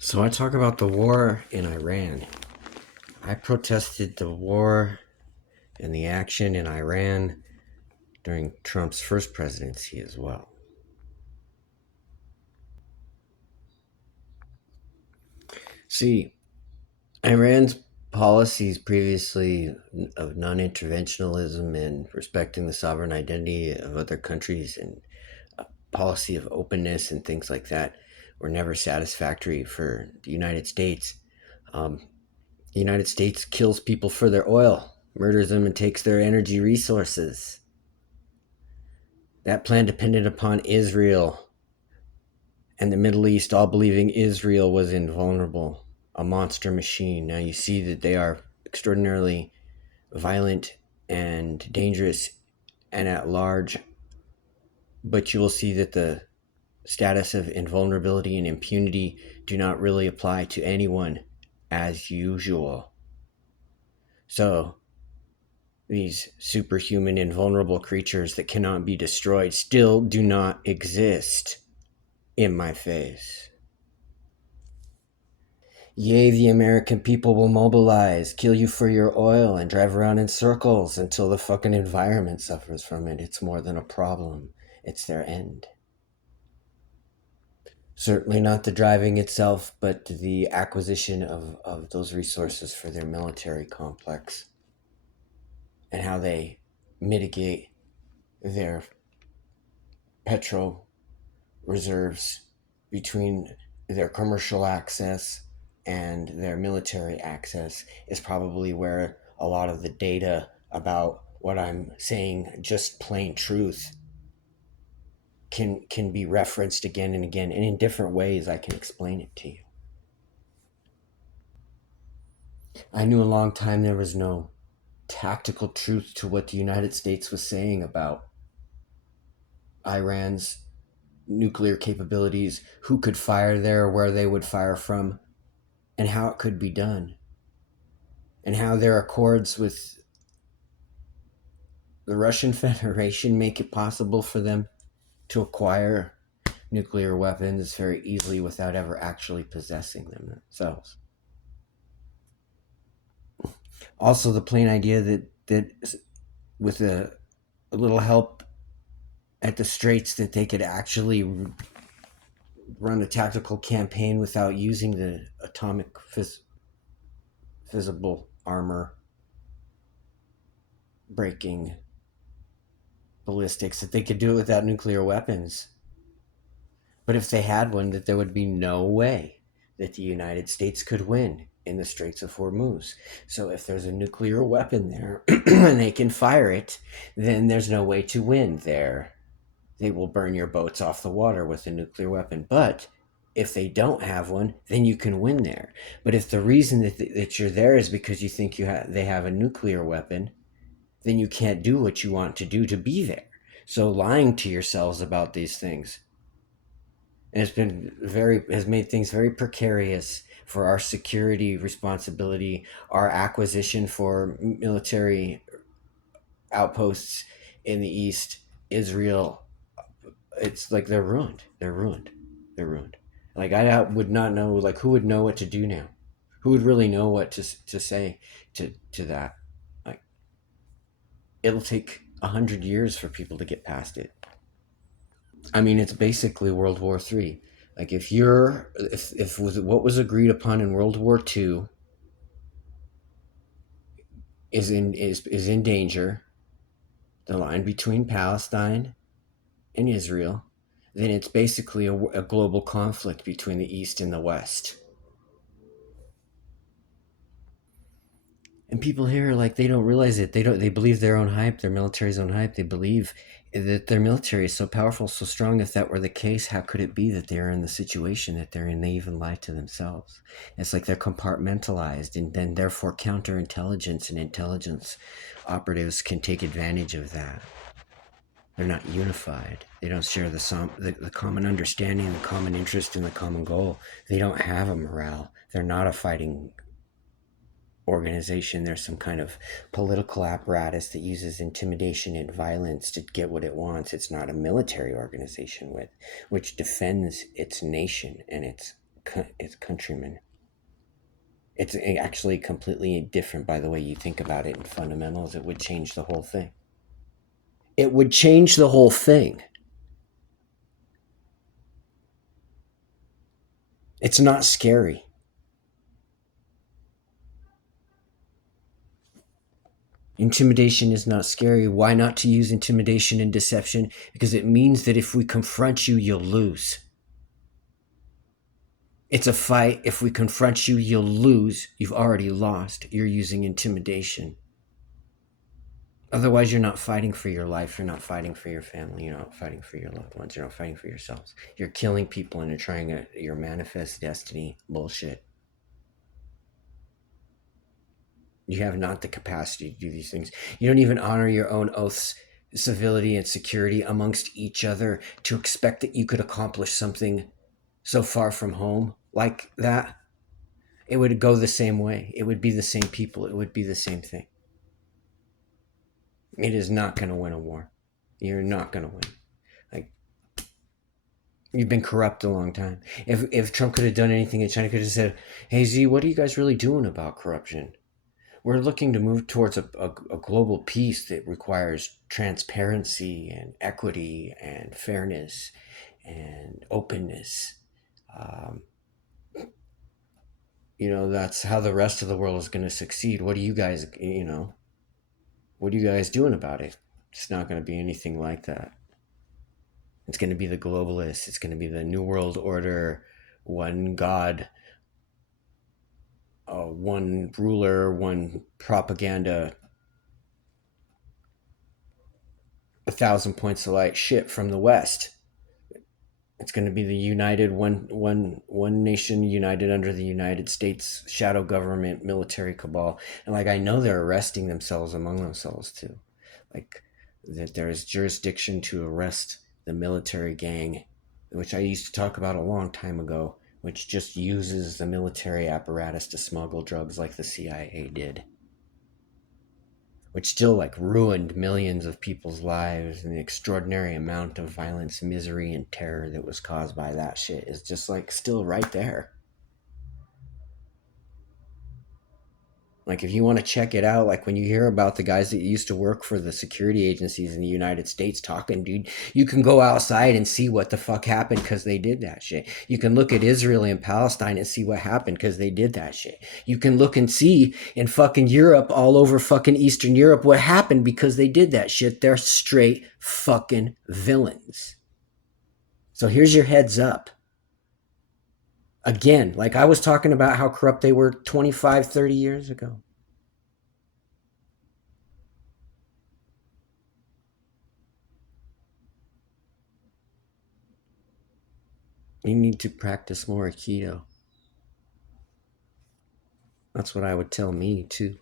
So I talk about the war in Iran. I protested the war and the action in Iran during Trump's first presidency as well. See, Iran's policies previously of non interventionalism and respecting the sovereign identity of other countries and a policy of openness and things like that were never satisfactory for the United States. Um, the United States kills people for their oil, murders them, and takes their energy resources. That plan depended upon Israel and the Middle East all believing Israel was invulnerable, a monster machine. Now you see that they are extraordinarily violent and dangerous and at large, but you will see that the status of invulnerability and impunity do not really apply to anyone as usual. So, these superhuman invulnerable creatures that cannot be destroyed still do not exist in my face. Yea, the American people will mobilize, kill you for your oil, and drive around in circles until the fucking environment suffers from it. It's more than a problem, it's their end. Certainly not the driving itself, but the acquisition of those resources for their military complex and how they mitigate their petro reserves between their commercial access and their military access is probably where a lot of the data about what I'm saying, just plain truth, can be referenced again and again, and in different ways I can explain it to you. I knew a long time there was no tactical truth to what the United States was saying about Iran's nuclear capabilities, who could fire there, where they would fire from, and how it could be done, and how their accords with the Russian Federation make it possible for them to acquire nuclear weapons very easily without ever actually possessing them themselves. Also, the plain idea that with a little help at the Straits, that they could actually run a tactical campaign without using the atomic visible armor breaking ballistics, that they could do it without nuclear weapons. But if they had one, that there would be no way that the United States could win in the Straits of Hormuz. So if there's a nuclear weapon there and they can fire it, then there's no way to win there. They will burn your boats off the water with a nuclear weapon. But if they don't have one, then you can win there. But if the reason that you're there is because you think they have a nuclear weapon, then you can't do what you want to do to be there. So lying to yourselves about these things, and has made things very precarious for our security responsibility, our acquisition for military outposts in the east, Israel. It's like they're ruined. They're ruined. They're ruined. Like I would not know. Like who would know what to do now? Who would really know what to say to that? Like it'll take 100 years for people to get past it. I mean, it's basically World War III. Like if what was agreed upon in World War II is in danger, the line between Palestine and Israel, then it's basically a global conflict between the East and the West. And people here, like, they don't realize it. They believe their own hype, their military's own hype. They believe that their military is so powerful, so strong. If that were the case, how could it be that they're in the situation that they're in? They even lie to themselves. It's like they're compartmentalized, and then therefore counterintelligence and intelligence operatives can take advantage of that. They're not unified. They don't share the common understanding, the common interest, and the common goal. They don't have a morale. They're not a fighting organization. There's some kind of political apparatus that uses intimidation and violence to get what it wants. It's not a military organization which defends its nation and its its countrymen. It's actually completely different by the way you think about it in fundamentals. It would change the whole thing. It would change the whole thing. It's not scary. Intimidation is not scary. Why not to use intimidation and deception? Because it means that if we confront you, you'll lose. It's a fight. If we confront you, you'll lose. You've already lost. You're using intimidation. Otherwise, you're not fighting for your life. You're not fighting for your family. You're not fighting for your loved ones. You're not fighting for yourselves. You're killing people and you're trying your manifest destiny bullshit. You have not the capacity to do these things. You don't even honor your own oaths, civility, and security amongst each other to expect that you could accomplish something so far from home like that. It would go the same way. It would be the same people. It would be the same thing. It is not going to win a war. You're not going to win. Like, you've been corrupt a long time. If Trump could have done anything, and China could have said, "Hey Z, what are you guys really doing about corruption? We're looking to move towards a global peace that requires transparency and equity and fairness and openness. Um, that's how the rest of the world is going to succeed. What are you guys, what are you guys doing about it? It's not going to be anything like that. It's going to be the globalists. It's going to be the New World Order, one God, one ruler, one propaganda, 1,000 points of light shit from the West. It's going to be the united one nation united under the United States shadow government military cabal. And like, I know they're arresting themselves among themselves too. Like, that there's jurisdiction to arrest the military gang, which I used to talk about a long time ago, which just uses the military apparatus to smuggle drugs like the CIA did, which still like ruined millions of people's lives, and the extraordinary amount of violence, misery, and terror that was caused by that shit is just like still right there. Like, if you want to check it out, like when you hear about the guys that used to work for the security agencies in the United States talking, dude, you can go outside and see what the fuck happened because they did that shit. You can look at Israel and Palestine and see what happened because they did that shit. You can look and see in fucking Europe, all over fucking Eastern Europe, what happened because they did that shit. They're straight fucking villains. So here's your heads up. Again, like I was talking about how corrupt they were 25, 30 years ago. You need to practice more Aikido. That's what I would tell me too.